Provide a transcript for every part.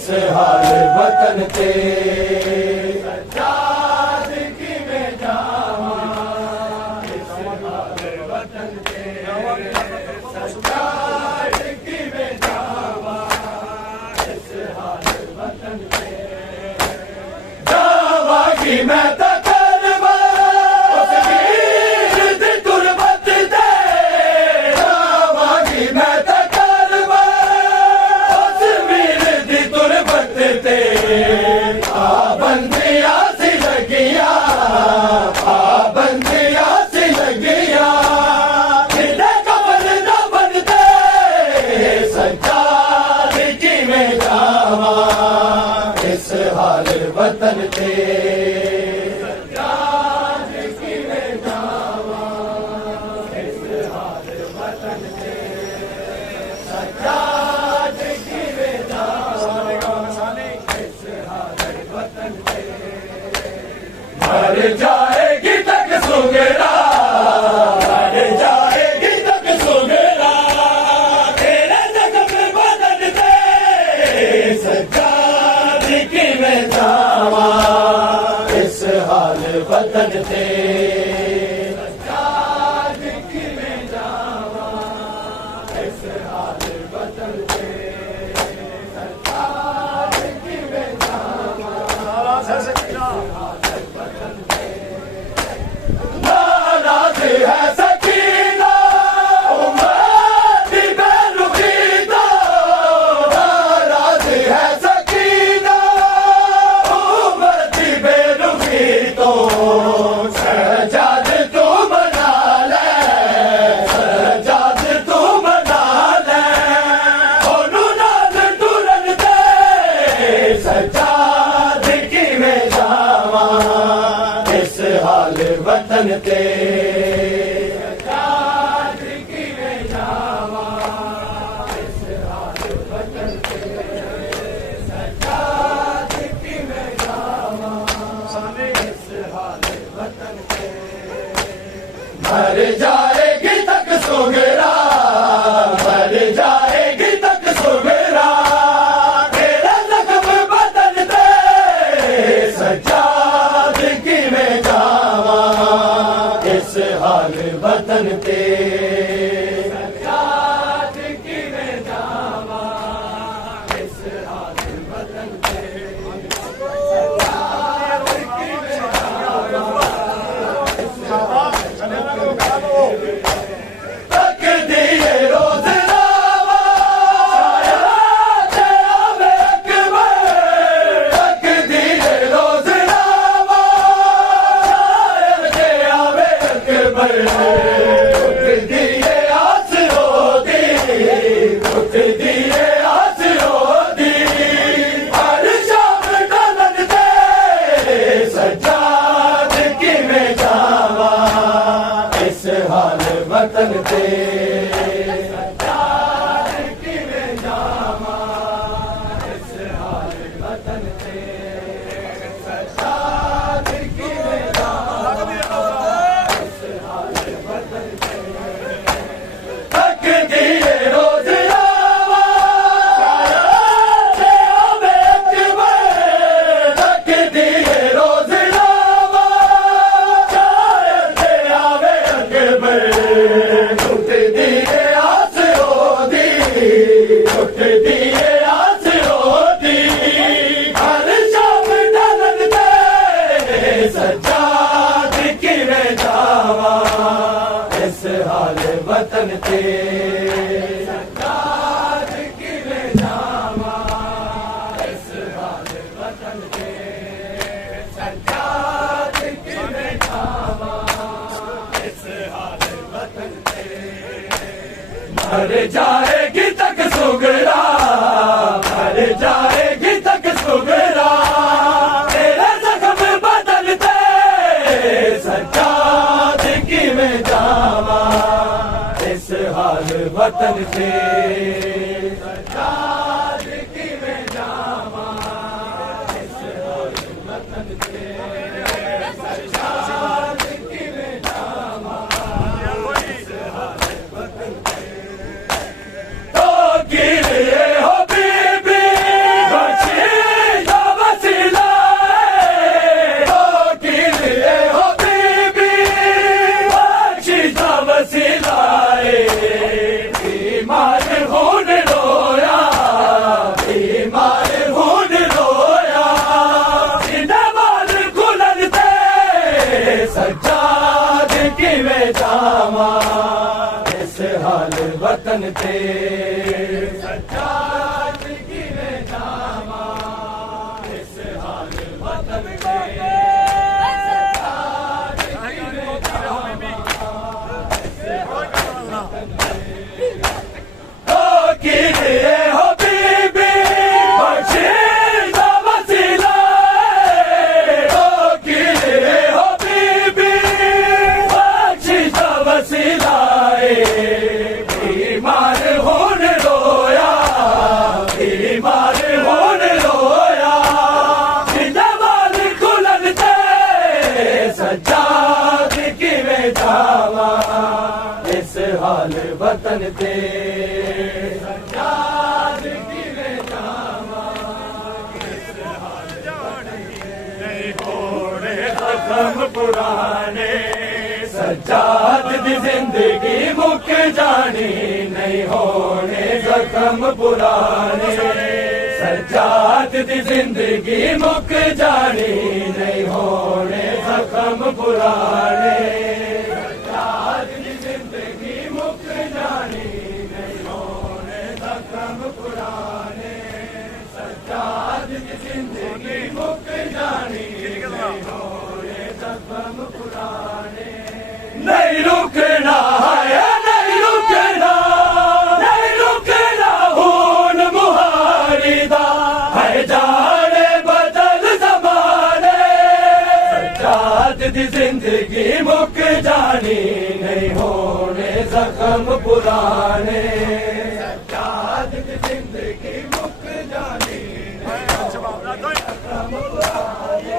इस हाल वतन ते सज्जाद की में जावा इस हाल वतन ते सज्जाद की में जावा इस हाल वतन ते जावा की मैं वतन ते सज्जाद की में जावा इस हाल वतन ते सज्जाद की में जावा इस हाल वतन ते मर जाएगी तक सुगरा मर जाएगी तक सुगरा तेरे जख्म बदन ते सज्जाद की में जावा इस हाल वतन ते सज्जाद की में जावा इस हाल वतन ते सज्जाद की में जावा नाराज है सकीना उम्मत बेरुखी तो नाराज है सकीना उम्मत बेरुखी तो सज्जाद तू मना ले सज्जाद तू मना ले ओनू नाल टुरन दे सज्जाद की में जावा इस हाल वतन ते सज्जाद की में जावा इस हाल वतन ते सज्जाद की में जावा इस हाल वतन ते मर जाएगी तक सुगरा मर जाएगी तक सुगरा तेरा जख्म बदन ते सज्जाद की में जावा इस हाल वतन ते सज्जाद की में जावा इस हाल वतन ते सज्जाद की में जावा तक दिए रोज लावा शायद आवे अकबर तक दिए रोज लावा शायद आवे अकबर दुख दिए आस रोदी दुख दिए आस रोदी हर शाम डलन दे सज्जाद की में जावा इस हाल वतन ते सज्जाद की में जावा इस हाल वतन ते सज्जाद की में जावा इस हाल वतन ते तक दिए रोज लावा शायद आवे अकबर तक दिए रोज लावा शायद आवे अकबर टूट दिए आस रोदी टूट दिए आस रोदी हर शाम डलन दे सज्जाद की में जावा इस हाल वतन ते सज्जाद की में जावा इस हाल वतन ते सज्जाद की में जावा इस हाल वतन ते मर जाएगी तक सुगरा मर जाएगी तक सुगरा तेरे जख्म बदन ते सज्जाद की में जावा इस हाल वतन ते सज्जाद की में जावा इस हाल वतन ते सज्जाद की में जावा इस हाल वतन ते तो गिरे हो बीबी बची ते सज्जाद किवें जावां नहीं होने जख्म पुराने सज्जाद दी जिंदगी मुक जानी नहीं होने जख्म पुराने सज्जाद दी जिंदगी मुक जानी नहीं होने जख्म पुराने सज्जाद दी जिंदगी मुक जानी नहीं होने जख्म पुराने सज्जाद दी जिंदगी मुक जानी नहीं होने जख्म पुराने नहीं रुकना है नहीं रुकना नहीं रुकना खून मुहारी दा है जाने बदल ज़माने सज्जाद दी जिंदगी मुक जानी नहीं होने जख्म पुराने सज्जाद दी जिंदगी मुक जानी जख्म पुराने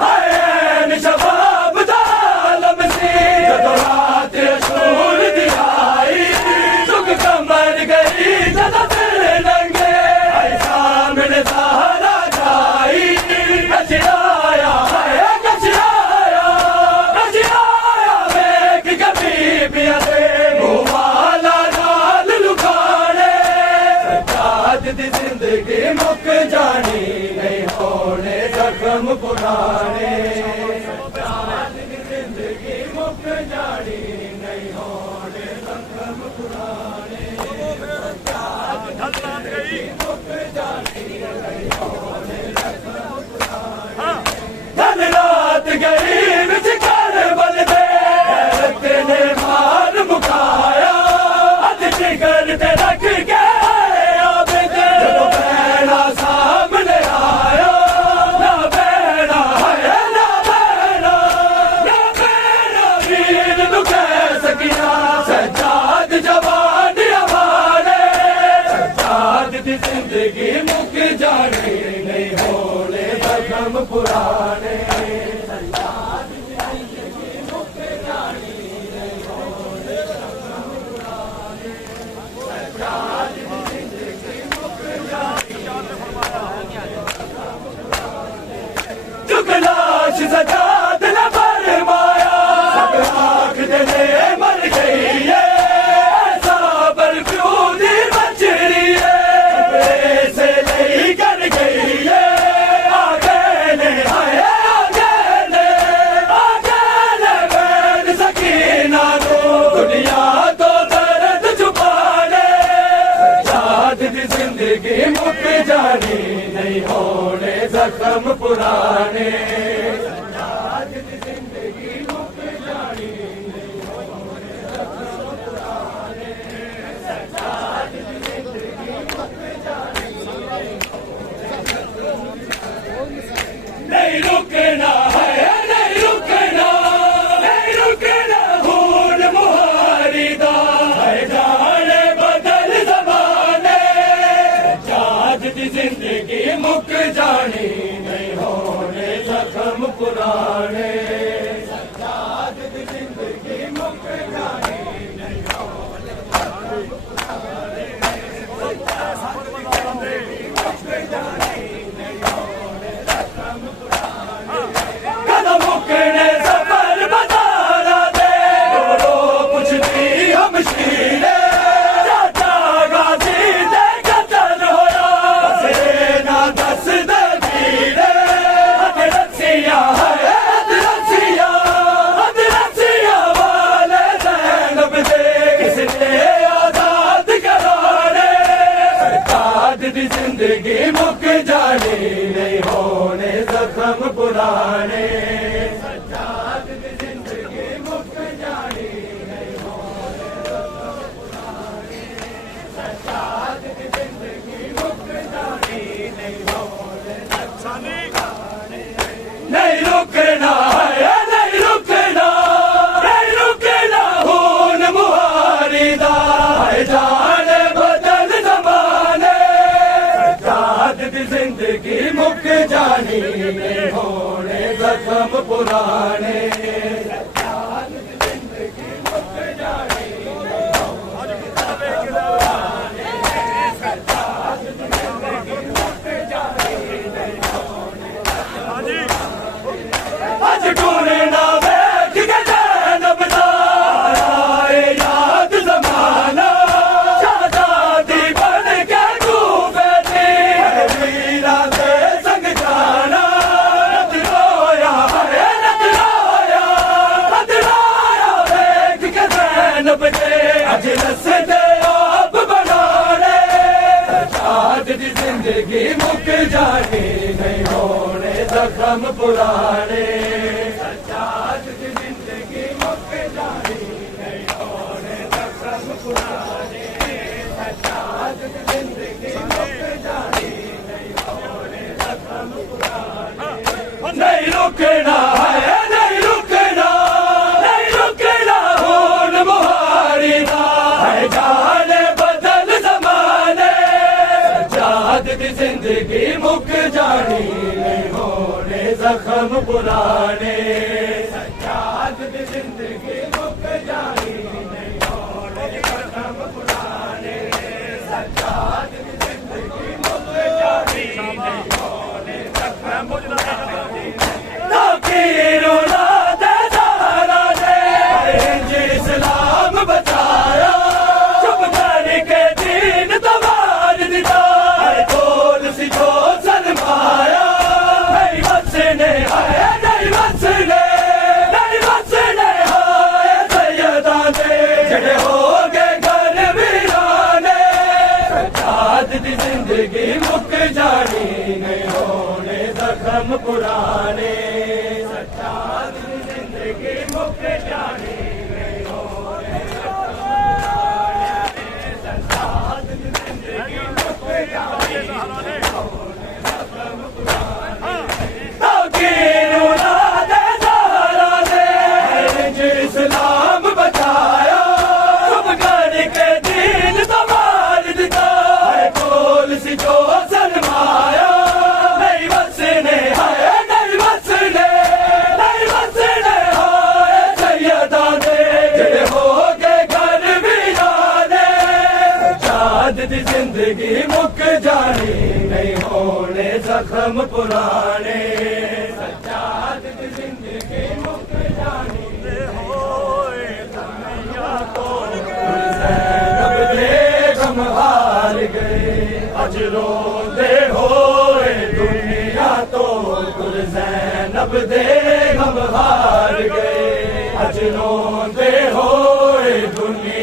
हाय शबाब दालम से जदों रात अशूर दी आई झुक कमर गई जदों दिल लंगे आई सामने सहारा जाई कचराया है कचराया वेख कभी पिया दे मुवाला नाल लुकाने सज्जाद दी जिंदगी मुक जानी नहीं होने जख्म पुराने सज्जाद दी जिंदगी मुक जानी नहीं होने जख्म पुराने सज्जाद दी जिंदगी मुक जानी नहीं होने जख्म पुराने धन रात गई विच करबल दे हैरत ने मार मुकाया अध जिगर ते रख के आबिद जदों पैना सामने आया ना पैना है ना पैना वीर नु कह सकिया सज्जाद जवान हमारे सज्जाद दी जिंदगी मुक जानी नहीं होने जख्म पुराने सज्जाद दी जिंदगी मुक जानी नहीं होने जख्म पुराने सज्जाद दी जिंदगी मुक जानी जुगलाश सजाद न फरमाया सब आँख दे मर गई है ऐसा बरफ्यूदी बच रही है से नहीं कर गई है आगे ने बैन सकीना दो दुनिया तो दर्द छुपाने सज्जाद दी जिंदगी मुक जानी नहीं होने जख्म पुराने सज्जाद दी जिंदगी मुक जानी नहीं होने जख्म पुराने सज्जाद दी जिंदगी मुक जानी नहीं रुकना है नहीं रुकना नहीं रुकना खून मुहारी दा है जाने बदल ज़माने सज्जाद दी जिंदगी मुक जानी नहीं होने जख्म पुराने सज्जाद दी जिंदगी मुक जानी नहीं होने जख्म पुराने सज्जाद दी जिंदगी मुक जानी नहीं होने जख्म पुराने कदम मुकने सफर बताना दे रो पुछती हम शीरे चाचा गाजी दे कतल होया बसे ना दस दे वीरे हद रसिया है हद रसिया वाले ज़ैनब दे किसने आजाद कराने सज्जाद दी जिंदगी मुक जानी नहीं होने जख्म पुराने सज्जाद दी जिंदगी मुक जानी नहीं होने जख्म पुराने सज्जाद दी जिंदगी मुक जानी नहीं होने जख्म पुराने नहीं रुकना है नहीं रुकना नहीं रुकना खून मुहारी दा है जाने बदल ज़माने सज्जाद दी जिंदगी मुक जानी नहीं होने जख्म पुराने सज्जाद दी जिंदगी मुक जानी नहीं होने जाने नहीं होने जख्म पुराने सज्जाद की जिंदगी मुक जानी नहीं होने जख्म पुराने सज्जाद की जिंदगी मुक जानी नहीं होने जख्म पुराने नहीं रुकना है नहीं रुकना नहीं रुकना खून मुहारी का है जाने बदल जमाने सज्जाद की जिंदगी मुक जानी नहीं होने जख्म पुराने सज्जाद की जिंदगी मुक जानी नहीं होने जख्म पुराने सज्जाद की जिंदगी मुक जानी नहीं होने जख्म पुराने ताकीरों दे सहारा दे इंजी इस्लाम बचाया चुप करके दीन तवार दिता है तोल सी जो सलमाया नहीं बसने आए नहीं बसने आए सैयदा दे जड़े हो गए घर वीराने सज्जाद दी जिंदगी मुक जानी नहीं होने जख्म पुराने सज्जाद दी जिंदगी मुक जानी नहीं होने सज्जाद दी जिंदगी मुक जानी नहीं होने जख्म पुराने ताकीरों दे सहारा दे इंजी इस्लाम बचाया चुप करके दीन संभाल दिता है कोल सी जो सलमाया नहीं बसने आए नहीं बसने आए सैयदा दे जड़े हो गए घर वीराने सज्जाद दी जिंदगी मुक जानी नहीं होने जख्म पुराने सज्जाद दी जिंदगी मुक जानी ज़ैनब बेगम हार गए अजरों दे होए दुनिया तो गुल ज़ैनब बेगम हार गए अजरों दे होए दुनिया